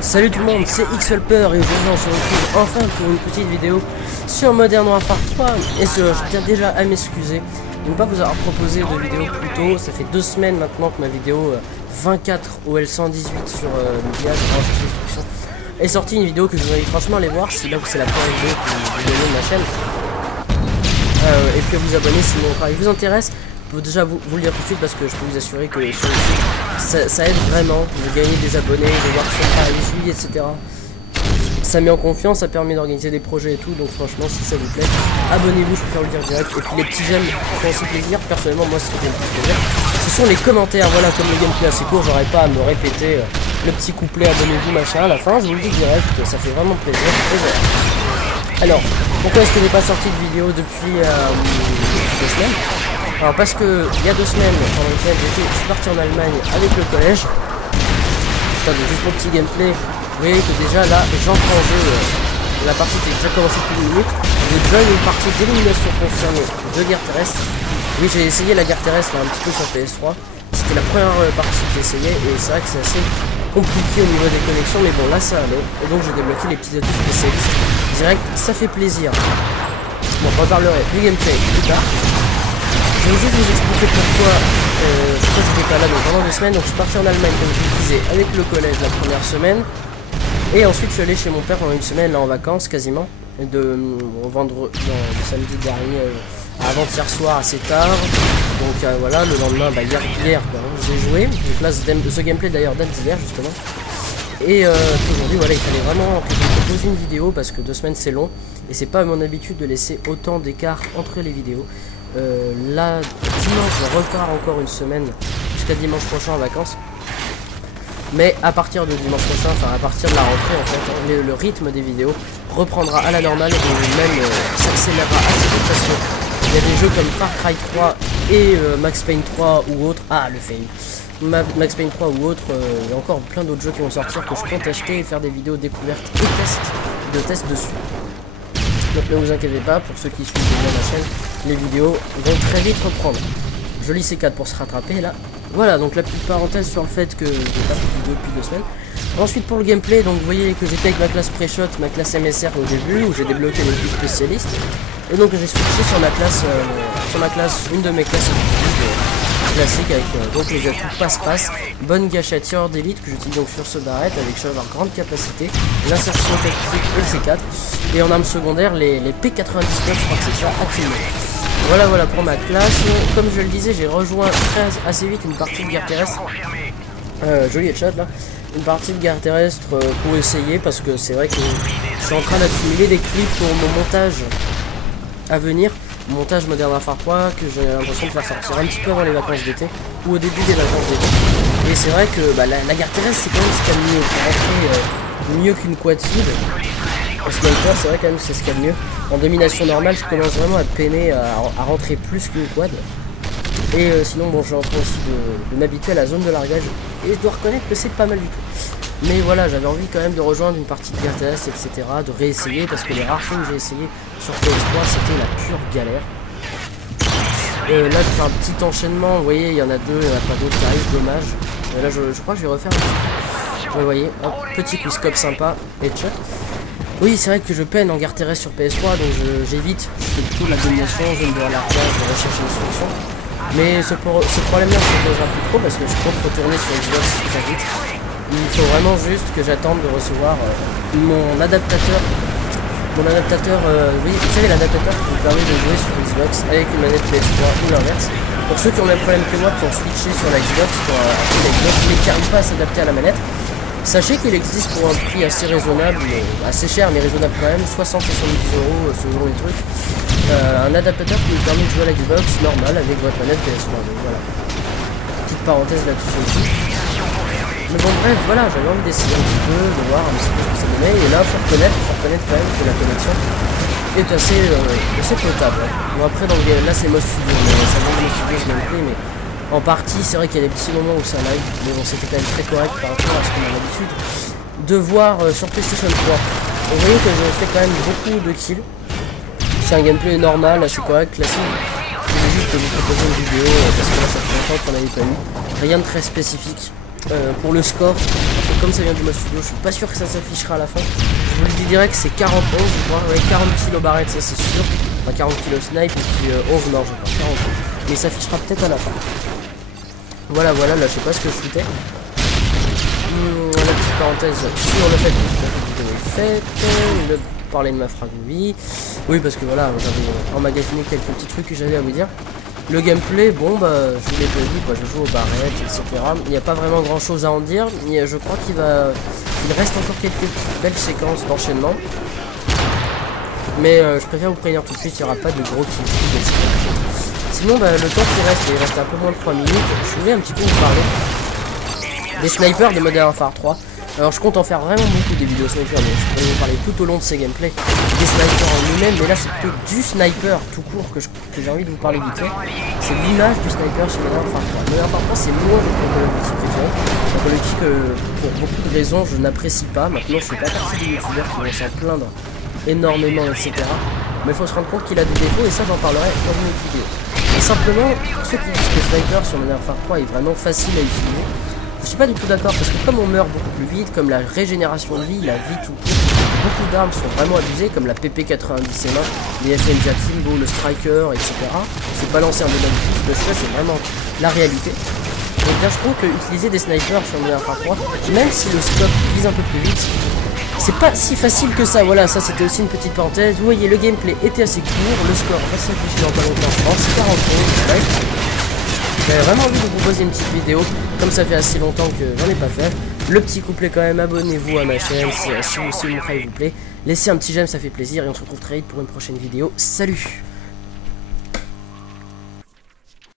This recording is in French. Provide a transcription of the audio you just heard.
Salut tout le monde, c'est Xhelper et aujourd'hui on se retrouve enfin pour une petite vidéo sur Modern Warfare 3. Et je tiens déjà à m'excuser de ne pas vous avoir proposé de vidéo plus tôt. Ça fait 2 semaines maintenant que ma vidéo 24 OL 118 sur le village est sortie. Une vidéo que je vous invite franchement à aller voir si là c'est la première vidéo que vous voyez de ma chaîne. Et puis à vous abonner si mon travail vous intéresse. Je peux déjà vous le dire tout de suite parce que je peux vous assurer que sur YouTube, ça aide vraiment de gagner des abonnés, de voir son travail suivi, etc. Ça met en confiance, ça permet d'organiser des projets et tout, donc franchement si ça vous plaît, abonnez-vous, je préfère le dire direct. Et puis les petits j'aime font aussi plaisir, personnellement moi ce qui fait le plus plaisir, ce sont les commentaires, voilà, comme le gameplay assez court, j'aurais pas à me répéter le petit couplet abonnez-vous machin à la fin, je vous le dis direct, ça fait vraiment plaisir, et voilà. Alors, pourquoi est-ce que je n'ai pas sorti de vidéo depuis 2 semaines? Alors parce que il y a 2 semaines, pendant lesquelles je suis parti en Allemagne avec le collège. Attendez, juste mon petit gameplay. Vous voyez que déjà là, j'entre en jeu. La partie qui est déjà commencée depuis 1 minute. J'ai déjà une partie d'élimination confirmée de guerre terrestre. Oui, j'ai essayé la guerre terrestre là, un petit peu sur PS3. C'était la première partie que j'essayais et c'est vrai que c'est assez compliqué au niveau des connexions, mais bon là ça allait. Et donc j'ai débloqué les petits atouts spécialistes. Direct, ça fait plaisir. Bon, je reparlerai du gameplay plus tard. Je vais juste vous expliquer pourquoi j'étais pas là donc pendant 2 semaines. Donc je suis parti en Allemagne comme je vous le disais avec le collège la première semaine. Et ensuite je suis allé chez mon père pendant 1 semaine là en vacances quasiment. De samedi dernier avant-hier soir assez tard. Donc voilà, le lendemain hier j'ai joué. Donc là ce gameplay d'ailleurs date d'hier justement. Et aujourd'hui voilà, il fallait vraiment que je vous propose une vidéo parce que 2 semaines c'est long. Et c'est pas mon habitude de laisser autant d'écart entre les vidéos. Là, dimanche, je repars encore 1 semaine jusqu'à dimanche prochain en vacances. Mais à partir de dimanche prochain, enfin à partir de la rentrée en fait, le rythme des vidéos reprendra à la normale et même s'accélérera assez vite parce qu'il y a des jeux comme Far Cry 3 et Max Payne 3 ou autres. Ah, le fail. Max Payne 3 ou autres, il y a encore plein d'autres jeux qui vont sortir que je compte acheter et faire des vidéos découvertes et de tests dessus. Donc ne vous inquiétez pas, pour ceux qui suivent déjà ma chaîne, les vidéos vont très vite reprendre. Joli C4 pour se rattraper là. Voilà, donc la petite parenthèse sur le fait que j'ai pas fait de vidéo depuis 2 semaines. Ensuite pour le gameplay, donc vous voyez que j'étais avec ma classe pré-shot, ma classe MSR au début, où j'ai débloqué les plus spécialistes. Et donc j'ai switché sur ma classe, une de mes classes classique avec donc les atouts passe-passe, bonne gâchetière d'élite que j'utilise donc sur ce barrette avec cheval grande capacité, l'insertion tactique et le C4, et en arme secondaire les P99, je crois que c'est ça, activé. Voilà pour ma classe. Comme je le disais, j'ai rejoint assez vite une partie de guerre terrestre. Joli headshot là. Une partie de guerre terrestre pour essayer parce que c'est vrai que je suis en train d'accumuler des clips pour mon montage à venir. Montage Modern Warfare 3 que j'ai l'impression de faire sortir un petit peu avant les vacances d'été ou au début des vacances d'été. Et c'est vrai que la guerre terrestre c'est quand même ce qu'il y a de mieux pour rentrer mieux qu'une quad feed. En sniper c'est vrai quand même c'est ce qu'il y a de mieux. En domination normale je commence vraiment à peiner à rentrer plus qu'une quad. Et sinon bon, je suis en train aussi de m'habituer à la zone de largage et je dois reconnaître que c'est pas mal du tout. Mais voilà, j'avais envie quand même de rejoindre une partie de guerre terrestre, etc. De réessayer parce que les rares fois que j'ai essayé sur PS3 c'était la pure galère. Là je fais un petit enchaînement, vous voyez il y en a 2, il n'y en a pas d'autres qui arrivent, dommage. Là je crois que je vais refaire un petit. Vous voyez, hop, petit quickscope sympa, headshot. Oui c'est vrai que je peine en guerre terrestre sur PS3 donc j'évite, je fais plutôt de la domination, zone de largage, je recherche une solution. Mais ce problème là ne se posera plus trop parce que je compte retourner sur Xbox très vite. Il faut vraiment juste que j'attende de recevoir mon adaptateur. Oui, vous savez l'adaptateur qui vous permet de jouer sur Xbox avec une manette PS3 ou l'inverse. Pour ceux qui ont le même problème que moi, qui ont switché sur la Xbox pour acheter la Xbox mais qui n'arrivent pas à s'adapter à la manette, sachez qu'il existe pour un prix assez raisonnable, assez cher mais raisonnable quand même, 60-70 € selon les trucs. Un adaptateur qui vous permet de jouer à la Xbox normal avec votre manette PS3. Donc voilà. Petite parenthèse là-dessus aussi. Mais bon bref voilà, j'avais envie d'essayer un petit peu, de voir un petit peu ce que ça donnait. Et là faut reconnaître quand même que la connexion est assez potable. Bon après dans le game là c'est Moss Studio, mais ça vient de Moss Studio je m'en prie, mais en partie c'est vrai qu'il y a des petits moments où ça lag, mais bon c'était quand même très correct par rapport à ce qu'on a l'habitude de voir sur PlayStation 3. Vous voyez que je fais quand même beaucoup de kills. C'est un gameplay normal, assez correct, classique. Je voulais juste vous proposer une vidéo parce que là ça fait longtemps qu'on n'avait pas eu. Rien de très spécifique. Pour le score, comme ça vient du mode studio, je suis pas sûr que ça s'affichera à la fin. Je vous le dis direct, c'est 41, je crois, ouais, 40 kg barrette, ça c'est sûr. Enfin 40 kg snipe et puis 11 non, je crois, 40. Mais ça s'affichera peut-être à la fin. Voilà, là je sais pas ce que je foutais. La petite parenthèse sur le fait que la vidéo est faite, le parler de ma frag oui, parce que voilà, j'avais emmagasiné quelques petits trucs que j'avais à vous dire. Le gameplay, bon bah je vous l'ai pas dit, quoi, je joue aux barrettes, etc. Il n'y a pas vraiment grand chose à en dire, mais je crois qu'il reste encore quelques belles séquences d'enchaînement. Mais je préfère vous prévenir tout de suite, il n'y aura pas de gros kills, etc. Sinon bah, le temps il reste un peu moins de 3 minutes, je voulais un petit peu vous parler des snipers de Modern Warfare 3. Alors je compte en faire vraiment beaucoup des vidéos snipers, mais je vais vous parler tout au long de ces gameplays des snipers en lui-même, mais là c'est plutôt du sniper tout court que j'ai envie de vous parler vite fait. C'est l'image du sniper sur Modern Warfare 3. Modern Warfare 3 c'est mon Call of Duty préféré, un Call of Duty que pour beaucoup de raisons je n'apprécie pas. Maintenant je fais pas partie des youtubeurs qui vont s'en plaindre énormément, etc. Mais il faut se rendre compte qu'il a des défauts et ça j'en parlerai dans une autre vidéo. Et simplement, ceux qui disent que sniper sur Modern Warfare 3 est vraiment facile à utiliser, je suis pas du tout d'accord parce que comme on meurt beaucoup plus vite, comme la régénération de vie, la vie tout court, beaucoup d'armes sont vraiment abusées comme la PP90M1, les FMJ Kimbo, le Striker, etc. C'est pas lancer un débat du tout, ce que je fais c'est vraiment la réalité. Donc bien je trouve que utiliser des snipers sur Modern Warfare 3, même si le scope vise un peu plus vite, c'est pas si facile que ça. Voilà, ça c'était aussi une petite parenthèse. Vous voyez, le gameplay était assez court, le score va s'afficher dans pas longtemps, je pense, 40 ouais. J'avais vraiment envie de vous proposer une petite vidéo, comme ça fait assez longtemps que j'en ai pas fait. Le petit couplet quand même, abonnez-vous à ma chaîne si mon travail vous plaît. Laissez un petit j'aime, ça fait plaisir et on se retrouve très vite pour une prochaine vidéo. Salut!